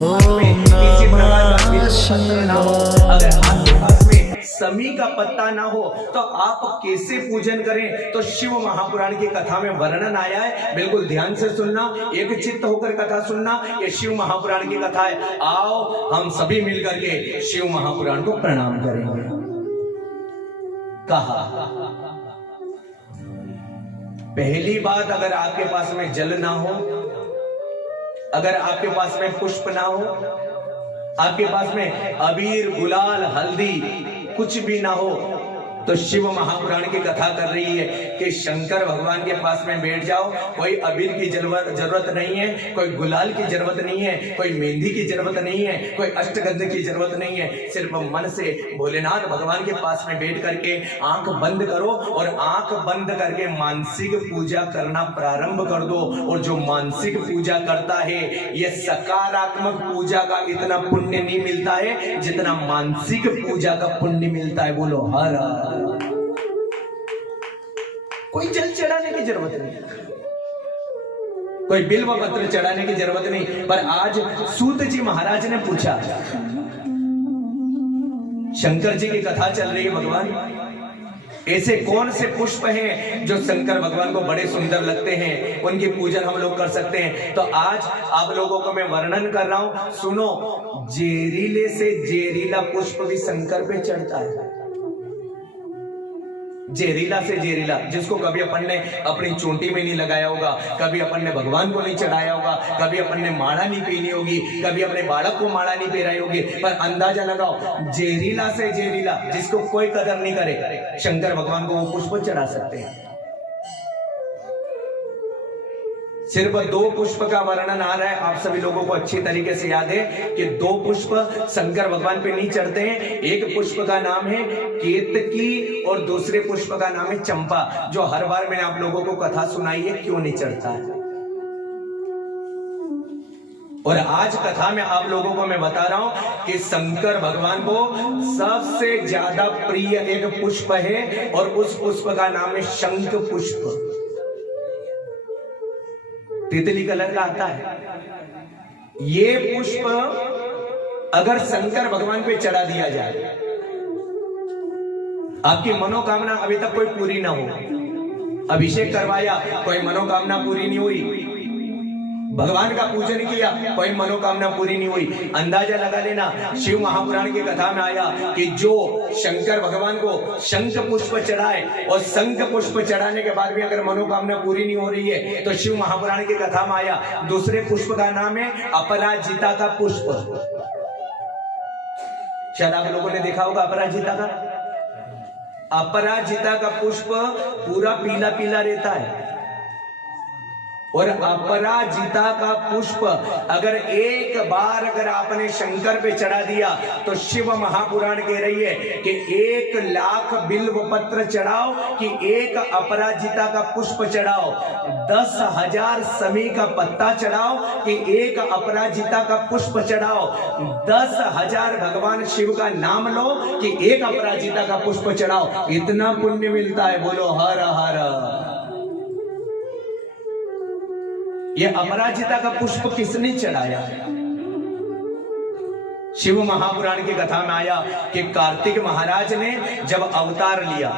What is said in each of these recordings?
किसी प्रकार का पत्र ना हो, अगर आपके पास में समी का पत्ता ना हो तो आप कैसे पूजन करें? तो शिव महापुराण की कथा में वर्णन आया है, बिल्कुल ध्यान से सुनना, एक चित्त होकर कथा सुनना। ये शिव महापुराण की कथा है। आओ हम सभी मिलकर के शिव महापुराण को प्रणाम करेंगे। कहा पहली बात, अगर आपके पास में जल ना हो, अगर आपके पास में पुष्प ना हो, आपके पास में अबीर गुलाल हल्दी कुछ भी ना हो, तो शिव महापुराण की कथा कर रही है कि शंकर भगवान के पास में बैठ जाओ। कोई अबीर की जरूरत नहीं है, कोई गुलाल की जरूरत नहीं है, कोई मेहंदी की जरूरत नहीं है, कोई अष्टगंध की जरूरत नहीं है। सिर्फ मन से भोलेनाथ भगवान के पास में बैठ करके आंख बंद करो और आंख बंद करके मानसिक पूजा करना प्रारंभ कर दो। और जो मानसिक पूजा करता है, ये सकारात्मक पूजा का इतना पुण्य नहीं मिलता है जितना मानसिक पूजा का पुण्य मिलता है। बोलो हर हर। कोई जल चढ़ाने की जरूरत नहीं, कोई बिल्व पत्र चढ़ाने की जरूरत नहीं। पर आज सूत जी महाराज ने पूछा, शंकर जी की कथा चल रही है, भगवान ऐसे कौन से पुष्प हैं जो शंकर भगवान को बड़े सुंदर लगते हैं, उनकी पूजन हम लोग कर सकते हैं? तो आज आप लोगों को मैं वर्णन कर रहा हूं, सुनो। जेरीले से जेरीला पुष्प भी शंकर पे चढ़ता है। जेरीला से जेरीला, जिसको कभी अपन ने अपनी चोटी में नहीं लगाया होगा, कभी अपन ने भगवान को नहीं चढ़ाया होगा, कभी अपन ने माला नहीं पहनी होगी, कभी अपने बालक को माला नहीं पहनाई होगी, पर अंदाजा लगाओ, जेरीला से जेरीला, जिसको कोई कदर नहीं करे, शंकर भगवान को वो पुष्प चढ़ा सकते हैं। सिर्फ 2 पुष्प का वर्णन आ रहा है, आप सभी लोगों को अच्छी तरीके से याद है कि 2 पुष्प शंकर भगवान पे नहीं चढ़ते हैं। एक पुष्प का नाम है केतकी और दूसरे पुष्प का नाम है चंपा, जो हर बार मैंने आप लोगों को कथा सुनाई है क्यों नहीं चढ़ता है। और आज कथा में आप लोगों को मैं बता रहा हूं कि शंकर भगवान को सबसे ज्यादा प्रिय एक पुष्प है और उस पुष्प का नाम है शंख पुष्प। तितली कलर का आता है। ये पुष्प अगर शंकर भगवान पे चढ़ा दिया जाए, आपकी मनोकामना अभी तक कोई पूरी ना हो, अभिषेक करवाया, कोई मनोकामना पूरी नहीं हुई, भगवान का पूजन किया, कोई मनोकामना पूरी नहीं हुई, अंदाजा लगा लेना। शिव महापुराण की कथा में आया कि जो शंकर भगवान को शंख पुष्प चढ़ाए और शंख पुष्प चढ़ाने के बाद भी अगर मनोकामना पूरी नहीं हो रही है, तो शिव महापुराण की कथा में आया दूसरे पुष्प का नाम है अपराजिता का पुष्प। शायद आप लोगों ने देखा होगा अपराजिता का। अपराजिता का पुष्प पूरा पीला पीला रहता है और अपराजिता का पुष्प अगर एक बार अगर आपने शंकर पे चढ़ा दिया तो शिव महापुराण कह रही है कि 1,00,000 बिल्व पत्र चढ़ाओ कि एक अपराजिता का पुष्प चढ़ाओ, 10,000 समी का पत्ता चढ़ाओ कि एक अपराजिता का पुष्प चढ़ाओ, 10,000 भगवान शिव का नाम लो कि एक अपराजिता का पुष्प चढ़ाओ, इतना पुण्य मिलता है। बोलो हर हर। ये अपराजिता का पुष्प किसने चढ़ाया? शिव महापुराण की कथा में आया कि कार्तिक महाराज ने जब अवतार लिया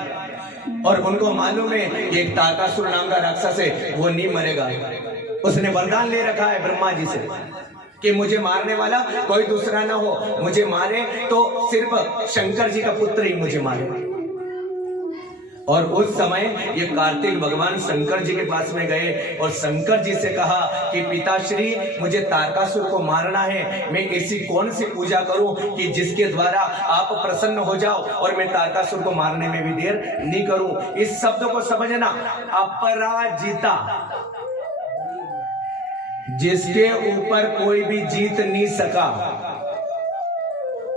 और उनको मालूम है कि एक तारकासुर नाम का राक्षस है, वो नहीं मरेगा, उसने वरदान ले रखा है ब्रह्मा जी से कि मुझे मारने वाला कोई दूसरा ना हो, मुझे मारे तो सिर्फ शंकर जी का पुत्र ही मुझे मारे। और उस समय ये कार्तिक भगवान शंकर जी के पास में गए और शंकर जी से कहा कि पिताश्री, मुझे तारकासुर को मारना है, मैं ऐसी कौन सी पूजा करूं कि जिसके द्वारा आप प्रसन्न हो जाओ और मैं तारकासुर को मारने में भी देर नहीं करूं। इस शब्द को समझना, अपराजिता, जिसके ऊपर कोई भी जीत नहीं सका।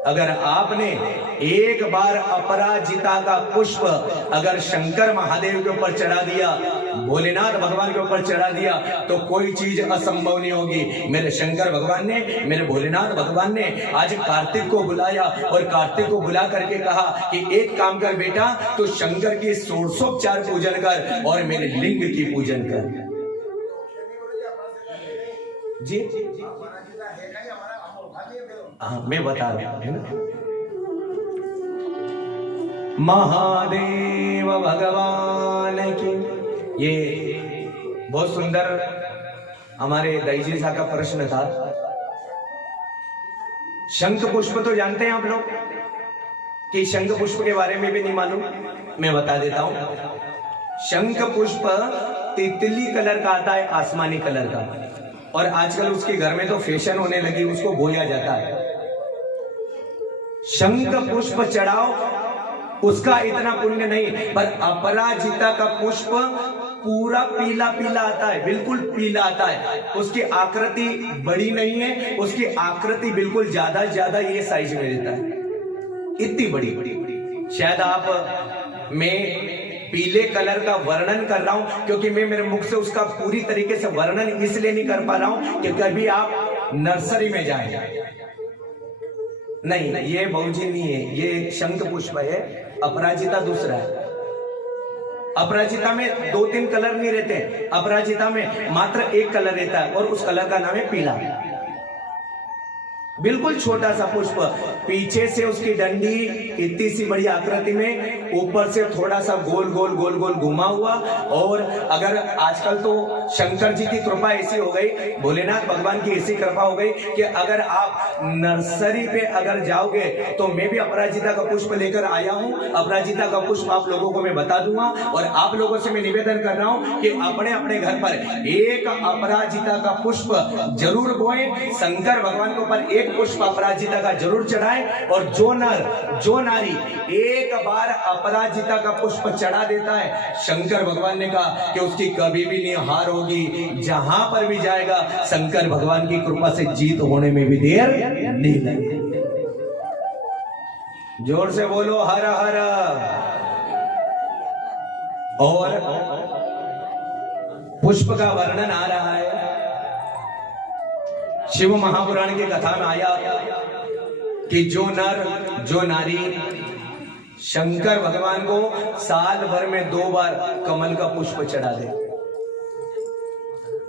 अगर आपने एक बार अपराजिता का पुष्प अगर शंकर महादेव के ऊपर चढ़ा दिया, भोलेनाथ भगवान के ऊपर चढ़ा दिया, तो कोई चीज असंभव नहीं होगी। मेरे शंकर भगवान ने, मेरे भोलेनाथ भगवान ने आज कार्तिक को बुलाया और कार्तिक को बुला करके कहा कि एक काम कर बेटा, तो शंकर की षोडशोपचार पूजन कर और मेरे लिंग की पूजन कर। जी हाँ मैं बता रहा हूं, है ना। महादेव भगवान की। ये बहुत सुंदर हमारे दाईजी साहब का प्रश्न था। शंख पुष्प तो जानते हैं आप लोग कि शंख पुष्प के बारे में भी नहीं मालूम, मैं बता देता हूं। शंख पुष्प तितली कलर का आता है, आसमानी कलर का, और आजकल उसके घर में तो फैशन होने लगी, उसको बोया जाता है। शंख पुष्प चढ़ाओ, उसका इतना पुण्य नहीं, पर अपराजिता का पुष्प पूरा पीला पीला आता है, बिल्कुल पीला आता है। उसकी आकृति बड़ी नहीं है, उसकी आकृति बिल्कुल ज्यादा ये साइज में रहता है, इतनी बड़ी। शायद आप, मैं पीले कलर का वर्णन कर रहा हूं क्योंकि मैं मेरे मुख से उसका पूरी तरीके से वर्णन इसलिए नहीं कर पा रहा हूं कि कभी आप नर्सरी में जाएं। नहीं, ये बहुजी नहीं है, ये शंख पुष्प है। अपराजिता दूसरा है। अपराजिता में 2-3 कलर नहीं रहते, अपराजिता में मात्र एक कलर रहता है और उस कलर का नाम है पीला। बिल्कुल छोटा सा पुष्प, पीछे से उसकी डंडी इतनी सी बड़ी आकृति में, ऊपर से थोड़ा सा गोल गोल घुमा हुआ। और अगर आजकल तो शंकर जी की कृपा ऐसी हो गई, भोलेनाथ भगवान की ऐसी कृपा हो गई कि अगर आप नर्सरी पे अगर जाओगे तो मैं भी अपराजिता का पुष्प लेकर आया हूं। अपराजिता का पुष्प आप लोगों को मैं बता दूंगा, और आप लोगों से मैं निवेदन कर रहा हूं कि अपने अपने घर पर एक अपराजिता का पुष्प जरूर बोए, शंकर भगवान के ऊपर एक पुष्प अपराजिता का जरूर चढ़ाए। और जो नर जो नारी एक बार अपराजिता का पुष्प चढ़ा देता है, शंकर भगवान ने कहा कि उसकी कभी भी नहीं हार होगी, जहां पर भी जाएगा शंकर भगवान की कृपा से जीत होने में भी देर नहीं लगेगी। जोर से बोलो हर हर। और पुष्प का वर्णन आ रहा है, शिव महापुराण की कथा में आया कि जो नर जो नारी शंकर भगवान को साल भर में 2 बार कमल का पुष्प चढ़ा दे।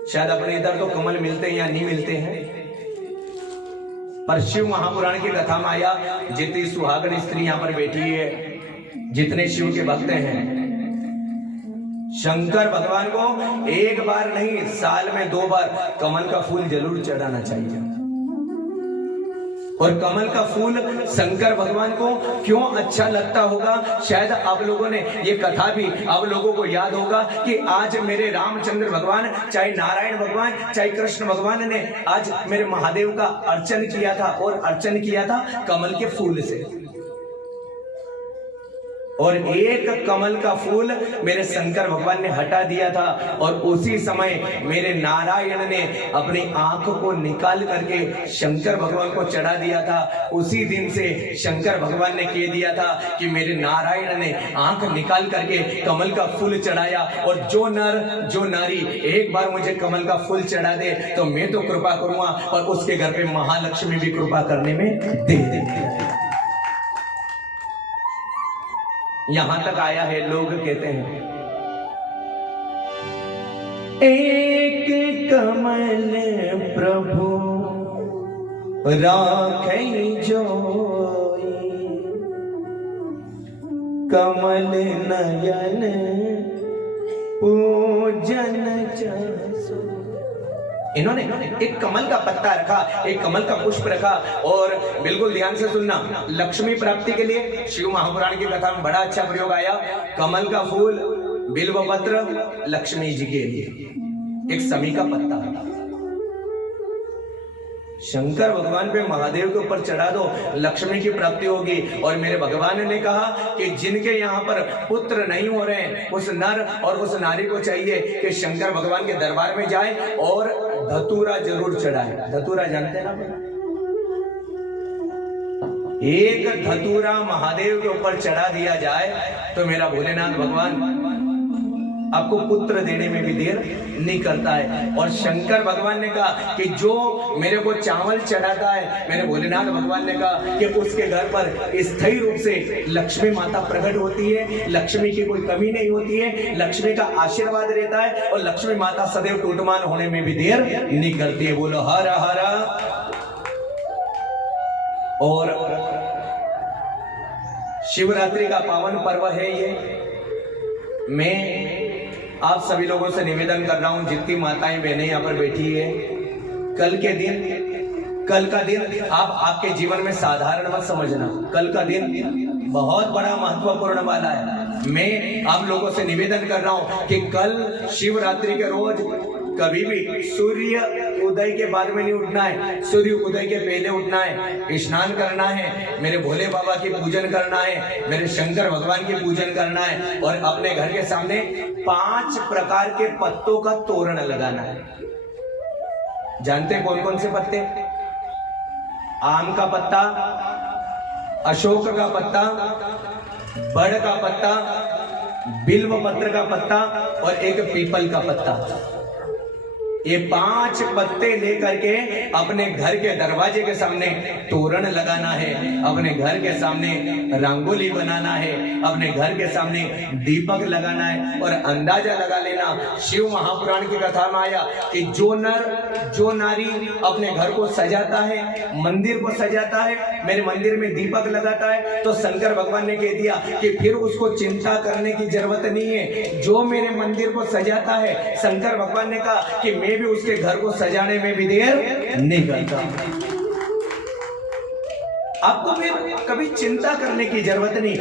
शायद अपने इधर तो कमल मिलते हैं या नहीं मिलते हैं, पर शिव महापुराण की कथा में आया, जितनी सुहागन स्त्री यहां पर बैठी है, जितने शिव के भक्त हैं, शंकर भगवान को एक बार नहीं साल में 2 बार कमल का फूल जरूर चढ़ाना चाहिए। और कमल का फूल शंकर भगवान को क्यों अच्छा लगता होगा, शायद आप लोगों ने ये कथा भी आप लोगों को याद होगा कि आज मेरे रामचंद्र भगवान, चाहे नारायण भगवान, चाहे कृष्ण भगवान ने आज मेरे महादेव का अर्चन किया था, और अर्चन किया था कमल के फूल से। और एक कमल का फूल मेरे शंकर भगवान ने हटा दिया था, और उसी समय मेरे नारायण ने अपनी आंख को निकाल करके शंकर भगवान को चढ़ा दिया था। उसी दिन से शंकर भगवान ने कह दिया था कि मेरे नारायण ने आंख निकाल करके कमल का फूल चढ़ाया, और जो नर जो नारी एक बार मुझे कमल का फूल चढ़ा दे तो मैं तो कृपा करूंगा, और उसके घर पे महालक्ष्मी भी कृपा करने में दे देती। यहां तक आया है, लोग कहते हैं एक कमल प्रभु राखै जोई, कमल नयन पूजन चासो। इन्होंने एक कमल का पत्ता रखा, एक कमल का पुष्प रखा, और बिल्कुल ध्यान से सुनना, लक्ष्मी प्राप्ति के लिए शिव महापुराण की कथा में बड़ा अच्छा प्रयोग आया। कमल का फूल, बिल्व पत्र लक्ष्मी जी के लिए, एक समी का पत्ता। शंकर भगवान पे महादेव के ऊपर चढ़ा दो, लक्ष्मी की प्राप्ति होगी। और मेरे भगवान ने कहा कि जिनके यहाँ पर पुत्र नहीं हो रहे हैं, उस नर और उस नारी को चाहिए कि शंकर भगवान के दरबार में जाए और धतूरा जरूर चढ़ाए। धतूरा जानते हैं ना? एक धतूरा महादेव के ऊपर चढ़ा दिया जाए तो मेरा भोलेनाथ भगवान आपको पुत्र देने में भी देर नहीं करता है। और शंकर भगवान ने कहा कि जो मेरे को चावल चढ़ाता है, मेरे भोलेनाथ भगवान ने कहा कि उसके घर पर स्थायी रूप से लक्ष्मी माता प्रकट होती है, लक्ष्मी की कोई कमी नहीं होती है, लक्ष्मी का आशीर्वाद रहता है, और लक्ष्मी माता सदैव टूटमान होने में भी देर नहीं करती है। बोलो हर हर। और शिवरात्रि का पावन पर्व है ये। मैं आप सभी लोगों से निवेदन कर रहा हूं, जितनी माताएं बहनें यहाँ पर बैठी है, कल का दिन आप आपके जीवन में साधारण मत समझना। कल का दिन बहुत बड़ा महत्वपूर्ण वाला है। मैं आप लोगों से निवेदन कर रहा हूं कि कल शिवरात्रि के रोज कभी भी सूर्य उदय के बाद में नहीं उठना है, सूर्य उदय के पहले उठना है, स्नान करना है, मेरे भोले बाबा की पूजन करना है, मेरे शंकर भगवान की पूजन करना है और अपने घर के सामने 5 प्रकार के पत्तों का तोरण लगाना है। जानते कौन कौन से पत्ते? आम का पत्ता, अशोक का पत्ता, बड़ का पत्ता, बिल्व पत्र का पत्ता और एक पीपल का पत्ता। ये 5 पत्ते लेकर के अपने घर के दरवाजे के सामने तोरण लगाना है, अपने घर के सामने रंगोली बनाना है, अपने घर के सामने दीपक लगाना है। और अंदाजा लगा लेना, शिव महापुराण की कथा में आया कि जो नर जो नारी अपने घर को सजाता है, मंदिर को सजाता है, मेरे मंदिर में दीपक लगाता है, तो शंकर भगवान ने कह दिया कि फिर उसको चिंता करने की जरूरत नहीं है। जो मेरे मंदिर को सजाता है, शंकर भगवान ने कहा कि मैं भी उसके घर को सजाने में भी देर नहीं करता। आपको फिर कभी चिंता करने की जरूरत नहीं।